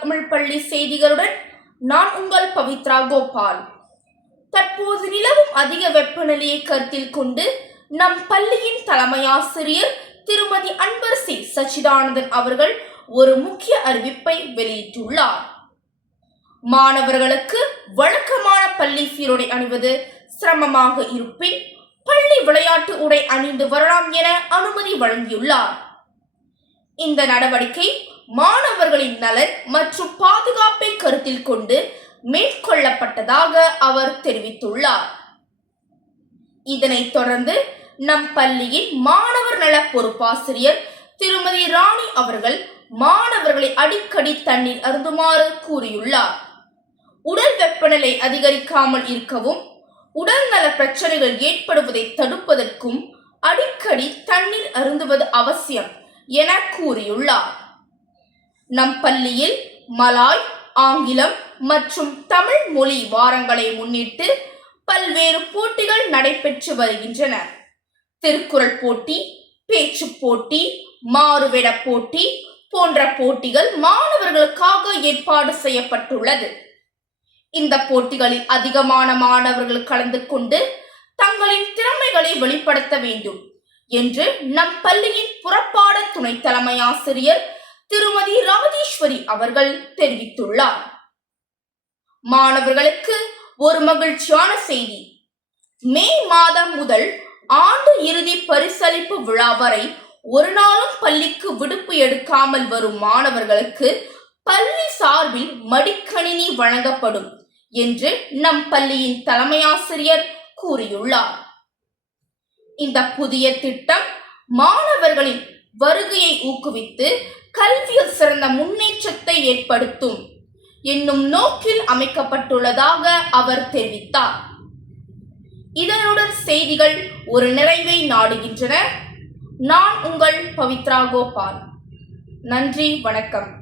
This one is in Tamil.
தமிழ் பள்ளி செய்திகளுடன் நான் உங்கள் பவித்ரா கோபால். தற்போது நிலவும் அதிக வெப்பநிலையை கருத்தில் கொண்டு நம் பள்ளியின் தலைமை ஆசிரியர் திருமதி அன்பரசி சச்சிதானந்தன் அவர்கள் ஒரு முக்கிய அறிவிப்பை வெளியிட்டுள்ளார். மாணவர்களுக்கு வழக்கமான பள்ளி சீருடை அணிவது சிரமமாக இருப்பின் பள்ளி விளையாட்டு உடை அணிந்து வரலாம் என அனுமதி வழங்கியுள்ளார். இந்த நடவடிக்கை மாணவர்களின் நலன் மற்றும் பாதுகாப்பை கருத்தில் கொண்டு மேற்கொள்ளப்பட்டதாக அவர் தெரிவித்துள்ளார். இதனைத் தொடர்ந்து நம் பள்ளியின் மாணவர் நல பொறுப்பாசிரியர் திருமதி ராணி அவர்கள் மாணவர்களை அடிக்கடி தண்ணீர் அருந்துமாறு கூறியுள்ளார். உடல் வெப்பநிலை அதிகரிக்காமல் இருக்கவும் உடல்நல பிரச்சனைகள் ஏற்படுவதை தடுப்பதற்கும் அடிக்கடி தண்ணீர் அருந்துவது அவசியம் என கூறியுள்ளார். நம் பள்ளியில் மலாய், ஆங்கிலம் மற்றும் தமிழ் மொழி வாரங்களை முன்னிட்டு பல்வேறு போட்டிகள் நடைபெற்று வருகின்றன. திருக்குறள் போட்டி, பேச்சு போட்டி, மாறுவேட போட்டி போன்ற போட்டிகள் மாணவர்களுக்காக ஏற்பாடு செய்யப்பட்டுள்ளது. இந்த போட்டிகளில் அதிகமான மாணவர்கள் கலந்து கொண்டு தங்களின் திறமைகளை வெளிப்படுத்த வேண்டும் என்று நம் பள்ளியின் புறப்பாட துணை தலைமை ஆசிரியர் திருமதி ராஜேஸ்வரி அவர்கள் தெரிவித்துள்ளார். மாணவர்களுக்கு ஒரு மகிழ்ச்சியான செய்தி. மே மாதம் முதல் ஆண்டு இறுதி பரிசளிப்பு விழா வரை ஒரு நாளும் பள்ளிக்கு விடுப்பு எடுக்காமல் வரும் மாணவர்களுக்கு பள்ளி சார்பில் மடிக்கணினி வழங்கப்படும் என்று நம் பள்ளியின் தலைமை ஆசிரியர் கூறியுள்ளார். இந்த புதிய திட்டம் மாணவர்களின் வருகையை ஊக்குவித்து கல்வியில் சிறந்த முன்னேற்றத்தை ஏற்படுத்தும் என்னும் நோக்கில் அமைக்கப்பட்டுள்ளதாக அவர் தெரிவித்தார். இதனுடன் செய்திகள் ஒரு நிறைவை நாடுகின்றன. நான் உங்கள் பவித்ரா கோபால். நன்றி, வணக்கம்.